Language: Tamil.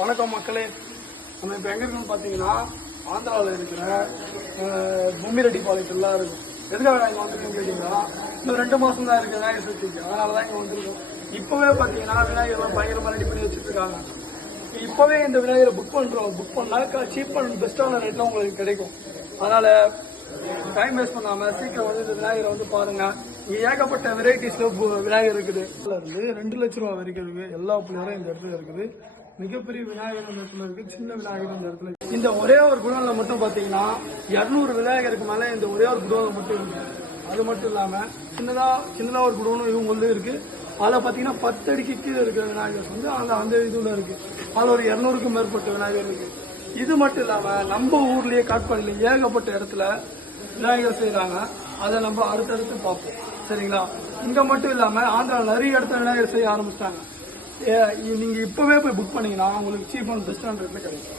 வணக்கம் மக்களே. நம்ம இப்போ எங்கே இருக்கோம்னு பார்த்தீங்கன்னா ஆந்திராவில் இருக்கிற பொம்மிரெட்டிப்பாளையத்தில் இருக்கும். எதுக்காக இங்கே வந்துருக்கோம்னு கேட்டிங்கன்னா இன்னும் 2 மாதம் தான் இருக்குது விநாயகர் சதுர்த்திக்கு. அதனால தான் இங்கே வந்திருக்கோம். இப்போவே பார்த்தீங்கன்னா விநாயகர்லாம் பயங்கரமாக ரெடி பண்ணி வச்சுருக்காங்க. இப்போவே இந்த விநாயகரை புக் பண்ணால் சீப் அண்ட் பெஸ்ட்டான ரேட்டில் உங்களுக்கு கிடைக்கும். அதனால் டைம் வேஸ்ட் பண்ணாமல் சீக்கிரம் வந்து இந்த விநாயகரை வந்து பாருங்கள். இங்கே ஏகப்பட்ட வெரைட்டிஸில் விநாயகர் இருக்குது. இருந்து 2 லட்ச ரூபா வரைக்கும் இருக்குது. எல்லா பிள்ளைகளும் இந்த இடத்துல இருக்குது. மிகப்பெரிய விநாயகர் இந்த இடத்துல இருக்கு, சின்ன விநாயகர் இந்த இடத்துல. இந்த ஒரே ஒரு குடோன்ல மட்டும் பாத்தீங்கன்னா 200 விநாயகருக்கு மேல இந்த ஒரே ஒரு குடோன்ல மட்டும் இருக்கு. அது மட்டும் இல்லாம சின்னதா ஒரு குடோனும் இவங்க இருக்கு. அதில் பார்த்தீங்கன்னா 10 அடிக்கு கீழே இருக்கிற விநாயகர் வந்து அந்த இதுல இருக்கு. அதில் ஒரு 200க்கும் மேற்பட்ட விநாயகர் இருக்கு. இது மட்டும் இல்லாம நம்ம ஊர்லயே காட்பாடியில் ஏகப்பட்ட இடத்துல விநாயகர் செய்யறாங்க. அதை நம்ம அடுத்தடுத்து பார்ப்போம். சரிங்களா? இங்க மட்டும் இல்லாம ஆந்திரா நிறைய இடத்துல விநாயகர் செய்ய ஆரம்பிச்சிட்டாங்க. நீங்க இப்பவே போய் புக் பண்ணீங்கன்னா உங்களுக்கு சீப் அண்ட் பெஸ்டான ரேட்ல கிடைக்கும்.